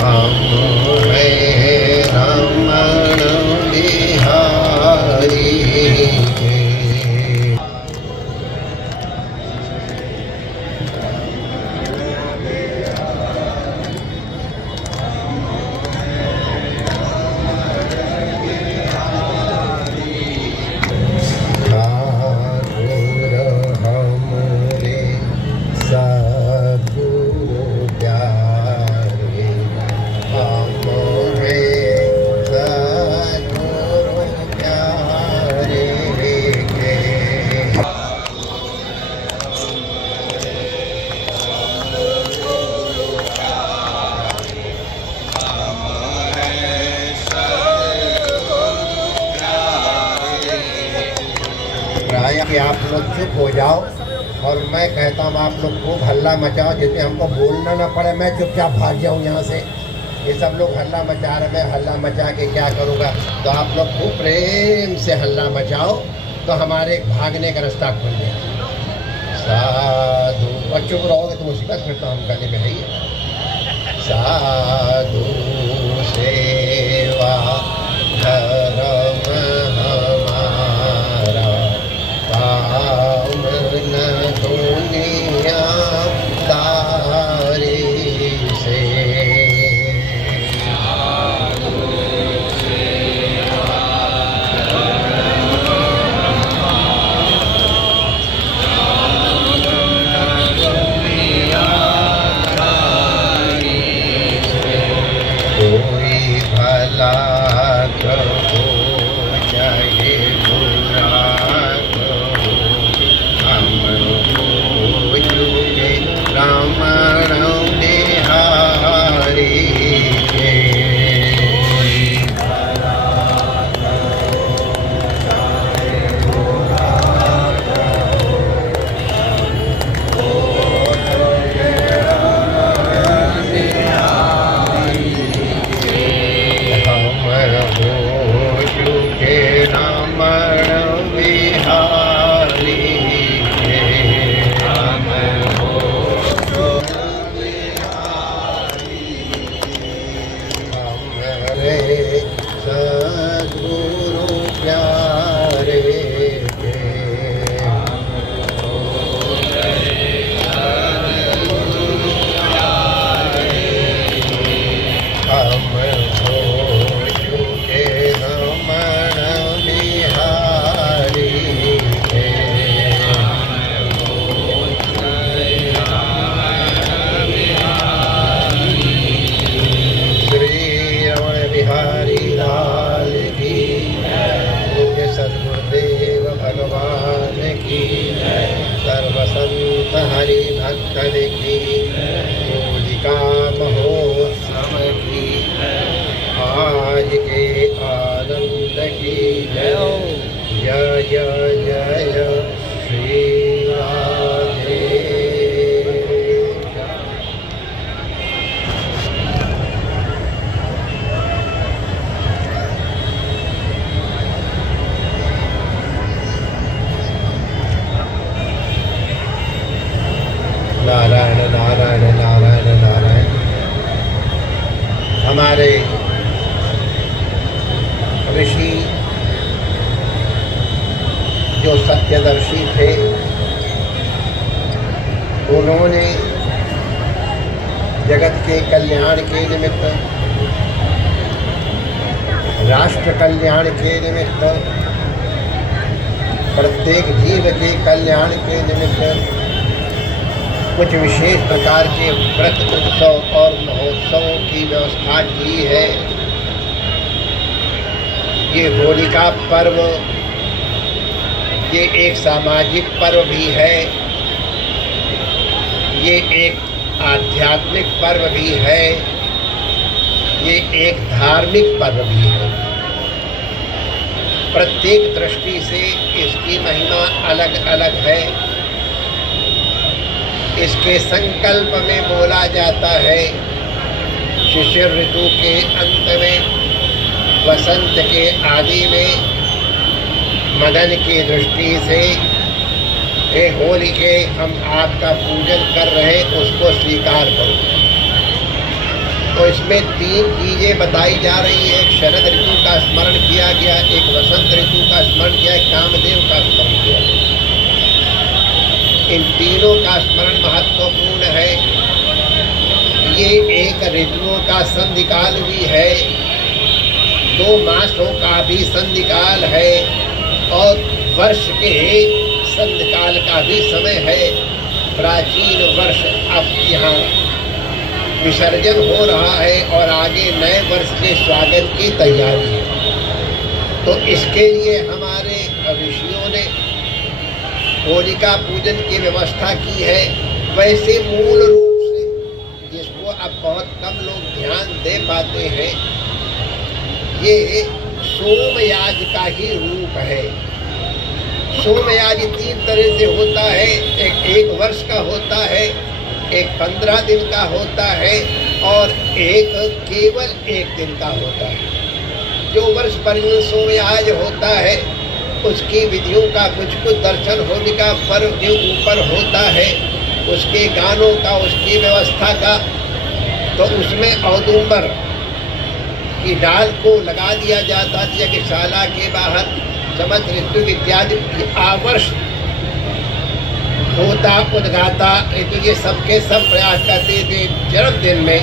हम हैं रमण बिहारी के। ठाकुर हमरे सद्गुरु प्यारे, हम हैं सद्गुरु प्यारे के। प्राय कि आप लोग चुप हो जाओ और मैं कहता हूँ आप लोग खूब हल्ला मचाओ, जिसमें हमको बोलना ना पड़े, मैं चुपचाप भाग जाऊँ यहाँ से। ये सब लोग हल्ला मचा रहे, मैं हल्ला मचा के क्या करूँगा? तो आप लोग खूब प्रेम से हल्ला मचाओ तो हमारे भागने का रास्ता खुल जाए। साधु, और चुप रहोगे तो मुसीबत फिर तो हम गले में है ही। साधु सेवा धर्म हमारा, काम न दुनिया दारी से। कोई भला कहो चाहे बुरा कहो, हमको चुके रमण बिहारी के। सद्गुरु प्यारे के। हम हो चुके रमण बिहारी के। श्री रमण बिहारी लाल की, पूज्य सद्गुरुदेव भगवान की, सर्व संत हरि भक्तन की, होलिका महोत्सव की, आज के आनंद की जय जय जय श्री राधे। नारायण नारायण नारायण नारायण। हमारे ऋषि जो सत्यदर्शी थे, उन्होंने जगत के कल्याण के निमित्त, राष्ट्र कल्याण के निमित्त, प्रत्येक जीव के कल्याण के निमित्त कुछ विशेष प्रकार के व्रत, उत्सव और महोत्सवों की व्यवस्था की है। ये होलिका पर्व, ये एक सामाजिक पर्व भी है, ये एक आध्यात्मिक पर्व भी है, ये एक धार्मिक पर्व भी है। प्रत्येक दृष्टि से इसकी महिमा अलग अलग है। इसके संकल्प में बोला जाता है, शिशिर ऋतु के अंत में, वसंत के आदि में, मदन की दृष्टि से, हे होलिके हम आपका पूजन कर रहे, उसको स्वीकार करो। तो इसमें 3 चीज़ें बताई जा रही है। एक शरद ऋतु का स्मरण किया गया, एक वसंत ऋतु का स्मरण किया, एक कामदेव का स्मरण किया गया। इन तीनों का स्मरण महत्वपूर्ण है। ये एक ऋतुओं का संधिकाल भी है, 2 मासों का भी संधिकाल है और वर्ष के संधिकाल का भी समय है। प्राचीन वर्ष अब यहाँ विसर्जन हो रहा है और आगे नए वर्ष के स्वागत की तैयारी है। तो इसके लिए हमारे ऋषियों ने होलिका पूजन की व्यवस्था की है। वैसे मूल रूप से, जिसको अब बहुत कम लोग ध्यान दे पाते हैं, ये सोमयाग का ही रूप है। सोमयाग 3 तरह से होता है। एक वर्ष का होता है, एक 15 दिन का होता है और एक केवल 1 दिन का होता है। जो वर्ष पर्यंत सोमयाग होता है उसकी विधियों का कुछ दर्शन होलिका पर्व के ऊपर होता है, उसके गानों का, उसकी व्यवस्था का। तो उसमें औदुंबर की डाल को लगा दिया जाता था कि शाला के बाहर समस्त ऋतु इत्यादि आवर्ष होता, उद्गाता, तो ये सबके सब प्रयास करते थे। जन्मदिन में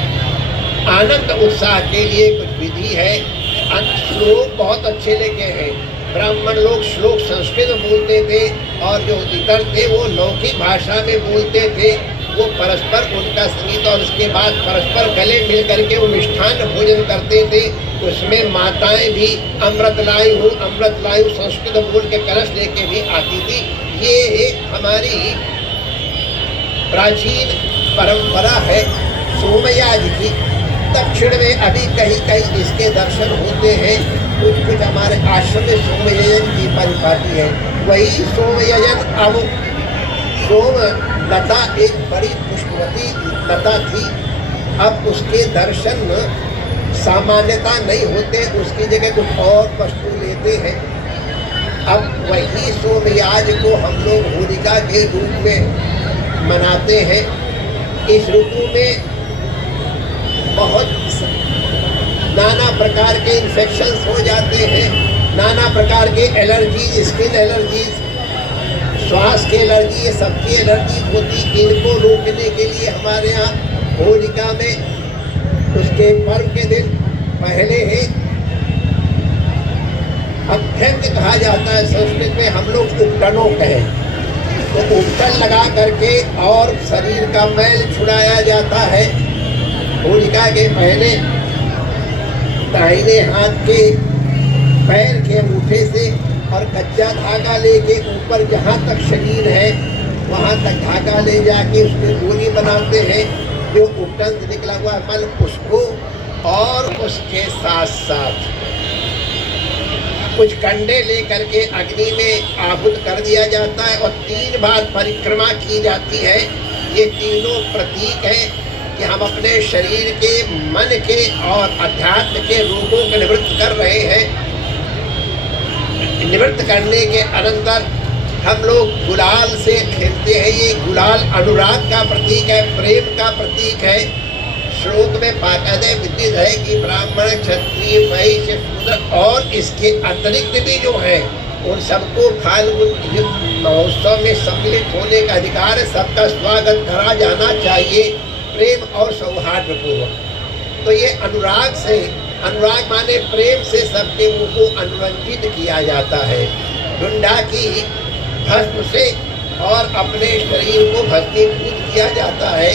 आनंद उत्साह के लिए कुछ विधि है। श्लोक बहुत अच्छे लिखे हैं। ब्राह्मण लोग श्लोक संस्कृत में बोलते थे और जो इतर थे वो लौकिक भाषा में बोलते थे। वो परस्पर उनका संगीत और उसके बाद परस्पर गले मिल करके वो मिष्ठान भोजन करते थे। उसमें माताएं भी अमृत लायु संस्कृत बोल के कलश लेके भी आती थी। ये हमारी प्राचीन परंपरा है सोमयाग की। दक्षिण में अभी कहीं कहीं इसके दर्शन होते हैं। कुछ हमारे आश्रम में सोमयजन की परिपाटी है। वही सोमयजन अब सोम लता एक बड़ी पुष्पवती लता थी, अब उसके दर्शन सामान्यता नहीं होते, उसकी जगह कुछ और वस्तु लेते हैं। अब वही सोमयाग को हम लोग होलिका के रूप में मनाते हैं। इस ऋतु में बहुत नाना प्रकार के इन्फेक्शंस हो जाते हैं, नाना प्रकार के एलर्जी, स्किन एलर्जीज, श्वास की एलर्जी, ये सबकी एलर्जी होती। इनको रोकने के लिए हमारे यहाँ होलिका में उसके पर्व के दिन पहले ही अभ्यंग कहा जाता है, संस्कृत में हम लोग उपटनों कहें, तो उपटन लगा करके और शरीर का मैल छुड़ाया जाता है। होलिका के पहले दाहिने हाथ के पैर के अंगूठे से और कच्चा धागा लेके ऊपर जहाँ तक शरीर है वहाँ तक धागा ले जाके उसकी गोली बनाते हैं। जो उपटन से निकला हुआ मल उसको और उसके साथ साथ कुछ कंडे ले करके अग्नि में आहुत कर दिया जाता है और 3 बार परिक्रमा की जाती है। ये तीनों प्रतीक है कि हम अपने शरीर के, मन के और अध्यात्म के रोगों को निवृत्त कर रहे हैं। निवृत्त करने के अनंतर हम लोग गुलाल से खेलते हैं। ये गुलाल अनुराग का प्रतीक है, प्रेम का प्रतीक है। श्लोक में बाकायदे विदित है कि ब्राह्मण, क्षत्रिय, वैश्य, शूद्र और इसके अतिरिक्त भी जो है उन सबको फाल्गुन महोत्सव में सम्मिलित होने का अधिकार है। सबका स्वागत करा जाना चाहिए प्रेम और सौहार्दपूर्वक। तो ये अनुराग से, अनुराग माने प्रेम से सबके मुँह को अनुरंजित किया जाता है। ढूंढा की भस्म से और अपने शरीर को भस्मीभूत किया जाता है।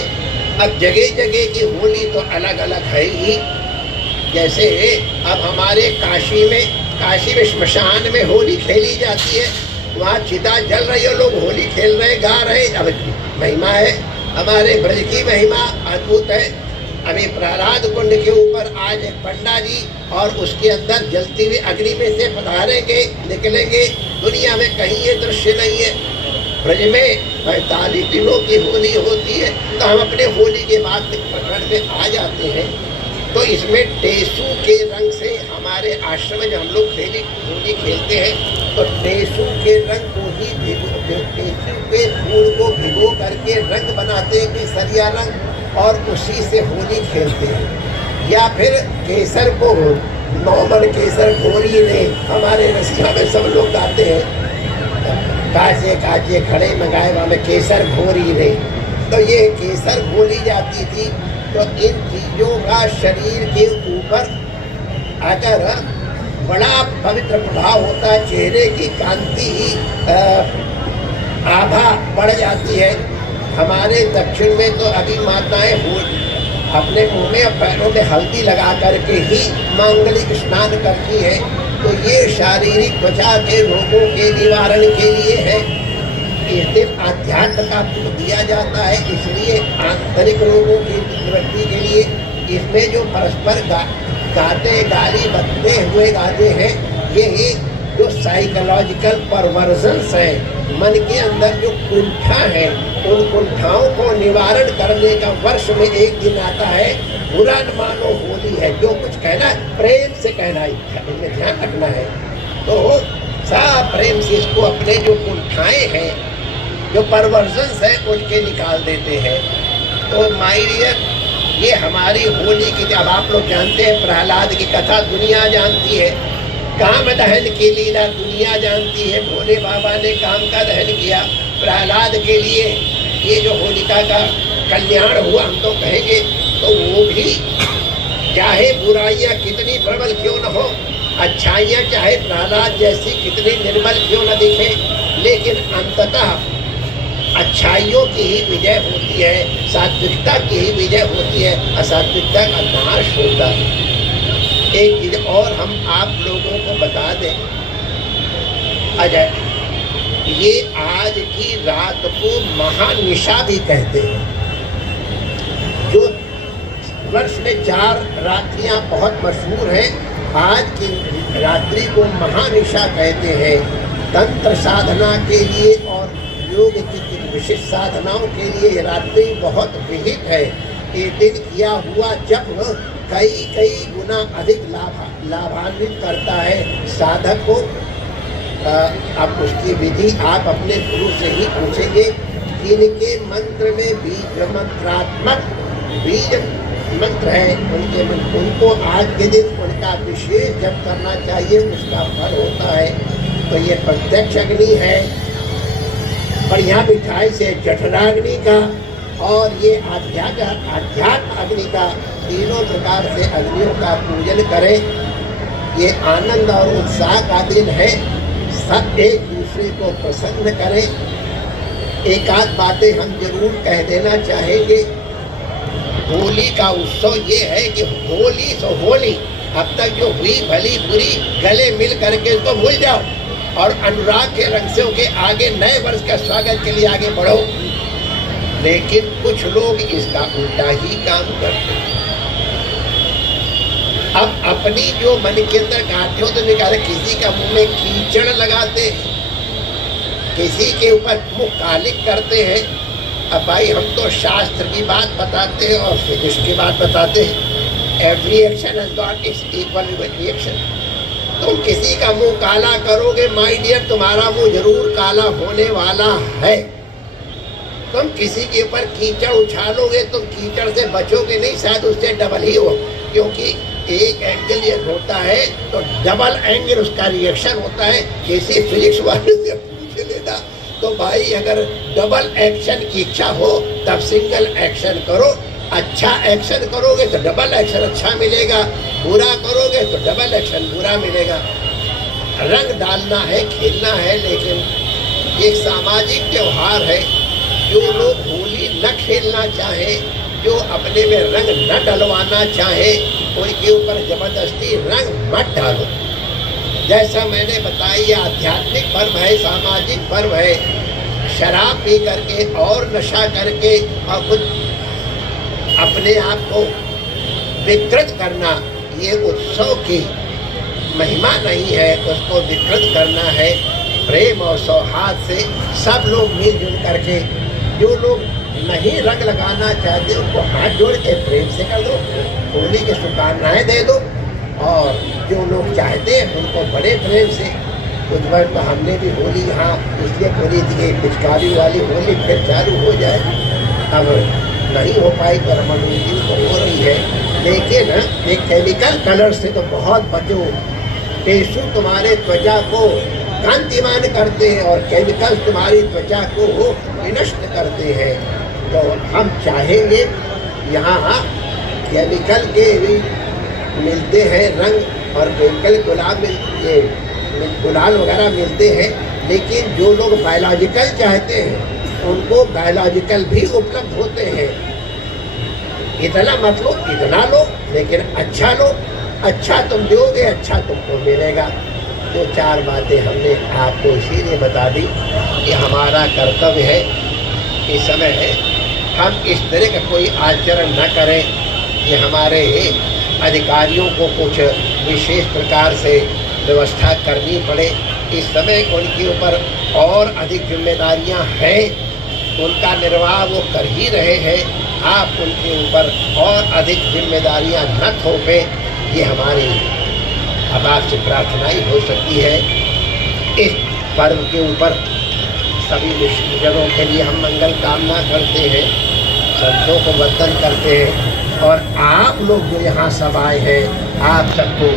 अब जगह जगह की होली तो अलग अलग है ही। जैसे अब हमारे काशी में श्मशान में होली खेली जाती है, वहाँ चिता जल रही है, लोग होली खेल रहे, गा रहे। अब महिमा है, हमारे ब्रज की महिमा अद्भुत है। अभी प्रहलाद कुंड के ऊपर आज एक पंडा जी और उसके अंदर जलती हुई अग्नि में से पधारेंगे, निकलेंगे। दुनिया में कहीं ये दृश्य नहीं है। ब्रज में 45 दिनों की होली होती है, तो हम अपने होली के बाद प्रकरण में आ जाते हैं। तो इसमें टेसू के रंग से हमारे आश्रम में जब हम लोग होली खेलते हैं तो टेसू के रंग को ही टेसू के फूल को भिगो करके रंग बनाते हैं, केसरिया रंग, और उसी से होली खेलते हैं। या फिर केसर को नॉर्मल केसर घोरी ने, हमारे रसिया में सब लोग गाते हैं काजे काजे खड़े मंगाए में केसर घोरी रे, तो ये केसर घोली जाती थी। तो इन चीज़ों का शरीर के ऊपर अगर बड़ा पवित्र प्रभाव होता है, चेहरे की कांति ही आभा बढ़ जाती है। हमारे दक्षिण में तो अभी माताएं अपने मुंह में और पैरों में हल्दी लगा करके ही मांगलिक स्नान करती है। तो ये शारीरिक त्वचा के रोगों के निवारण के लिए है। इस दिन आध्यात्म का दूध दिया जाता है, इसलिए आंतरिक रोगों की निवृत्ति के लिए इसमें जो परस्पर गाते गाली बकते हुए गाते हैं, ये जो साइकोलॉजिकल परवर्जन्स है, मन के अंदर जो कुंठा है, उन कुंठाओं को निवारण करने का वर्ष में एक दिन आता है। बुरा न मानो होली है, जो कुछ कहना है प्रेम से कहना है, इनमें ध्यान रखना है। तो सब प्रेम से इसको अपने जो कुंठाएं हैं, जो परवर्जन्स है, उनके निकाल देते हैं। तो माय डियर, ये हमारी होली की, अब आप लोग जानते हैं प्रहलाद की कथा दुनिया जानती है। काम दहन की लीला दुनिया जानती है। भोले बाबा ने काम का दहन किया प्रहलाद के लिए। ये जो होलिका का कल्याण हुआ, हम तो कहेंगे, तो वो भी चाहे बुराइयां कितनी प्रबल क्यों न हो, अच्छाइयां चाहे प्रहलाद जैसी कितनी निर्बल क्यों न दिखे, लेकिन अंततः अच्छाइयों की ही विजय होती है, सात्विकता की ही विजय होती है, असात्विकता का नाश होता है। एक चीज और हम आप लोगों को बता दें, अजय, ये आज की रात को महानिशा भी कहते हैं। जो वर्ष में 4 रात्रियां बहुत मशहूर हैं, आज की रात्रि को महानिशा कहते हैं। तंत्र साधना के लिए और योग की विशिष्ट साधनाओं के लिए ये रात्रि बहुत विहित है। ये दिन किया हुआ जब कई गुना अधिक लाभान्वित करता है साधक को। अब उसकी विधि आप अपने गुरु से ही पूछेंगे। इनके मंत्र में बीज मंत्रात्मक बीज मंत्र है, उनको आज के दिन उनका विशेष जप करना चाहिए, उसका फल होता है। तो ये प्रत्यक्ष अग्नि है, बढ़िया मिठाई से जठराग्नि का, और ये आध्यात्म अग्नि का, तीनों प्रकार से अग्नियों का पूजन करें। ये आनंद और उत्साह का दिन है, सब एक दूसरे को प्रसन्न करें। एक आध बातें हम जरूर कह देना चाहेंगे। होली का उत्सव ये है कि होली तो होली, अब तक जो हुई भली बुरी गले मिल करके उसको भूल जाओ और अनुराग के रंग से के आगे नए वर्ष का स्वागत के लिए आगे बढ़ो। लेकिन कुछ लोग इसका उल्टा ही काम करते हैं। अब अपनी जो मन के अंदर गांठों तो निकाले, किसी का मुंह में कीचड़ लगाते हैं, किसी के ऊपर मुंह कालिक करते हैं। अब भाई, हम तो शास्त्र की बात बताते हैं और फिजिक्स की बात बताते हैं। Every action has got its equal reaction. तुम किसी का मुंह काला करोगे माय डियर, तुम्हारा मुंह जरूर काला होने वाला है। तुम किसी के ऊपर कीचड़ उछालोगे, तुम कीचड़ से बचोगे नहीं, शायद उससे डबल ही हो, क्योंकि एक एंगल ये होता है तो डबल एंगल उसका रिएक्शन होता है। किसी फिजिक्स वाले से पूछ लेना। तो भाई, अगर डबल एक्शन की इच्छा हो तब सिंगल एक्शन करो। अच्छा एक्शन करोगे तो डबल एक्शन अच्छा मिलेगा, बुरा करोगे तो डबल एक्शन बुरा मिलेगा। रंग डालना है, खेलना है, लेकिन एक सामाजिक त्योहार है। जो लोग होली न खेलना चाहें, जो अपने में रंग न डलवाना चाहें, उनके ऊपर जबरदस्ती रंग मत डालो। जैसा मैंने बताया, ये आध्यात्मिक पर्व है, सामाजिक पर्व है। शराब पी करके और नशा करके और कुछ अपने आप को विकृत करना, ये उत्सव की महिमा नहीं है। उसको विकृत करना है प्रेम और सौहार्द से, सब लोग मिलजुल करके। जो लोग नहीं रंग लगाना चाहते उनको हाथ जोड़ के प्रेम से कर दो, होली की शुभकामनाएं दे दो। और जो लोग चाहते हैं उनको बड़े प्रेम से। कुछ बार तो हमने भी होली यहाँ इसलिए खोली थी, पिचकारी वाली होली फिर चालू हो जाए। अब नहीं हो पाई, परमाणु युद्ध तो हो रही है, लेकिन ये केमिकल कलर से तो बहुत बचो। टेसु तुम्हारे त्वचा को कांतिमान करते हैं और केमिकल तुम्हारी त्वचा को विनष्ट करते हैं। तो हम चाहेंगे यहाँ केमिकल के भी मिलते हैं रंग और केमिकल गुलाल वगैरह मिलते हैं, लेकिन जो लोग बायोलॉजिकल चाहते हैं उनको बायोलॉजिकल भी उपलब्ध होते हैं। इतना मत लो, इतना लो, लेकिन अच्छा लो। अच्छा तुम दोगे, अच्छा तुमको मिलेगा। दो चार बातें हमने आपको इसीलिए बता दी कि हमारा कर्तव्य है इस समय है हम इस तरह का कोई आचरण न करें कि हमारे अधिकारियों को कुछ विशेष प्रकार से व्यवस्था करनी पड़े। इस समय उनके ऊपर और अधिक जिम्मेदारियां हैं, उनका निर्वाह वो कर ही रहे हैं। आप उनके ऊपर और अधिक जिम्मेदारियां न थोपें, ये हमारी अब आपसे प्रार्थना ही हो सकती है। इस पर्व के ऊपर सभी विश्वजनों के लिए हम मंगल कामना करते हैं, संतों को वंदन करते हैं और आप लोग जो यहाँ सब आए हैं आप सबको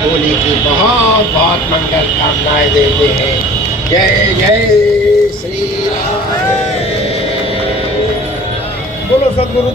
होली की बहुत बहुत मंगल कामनाएं देते हैं। जय जय श्री राम। बोलो सद्गुरु।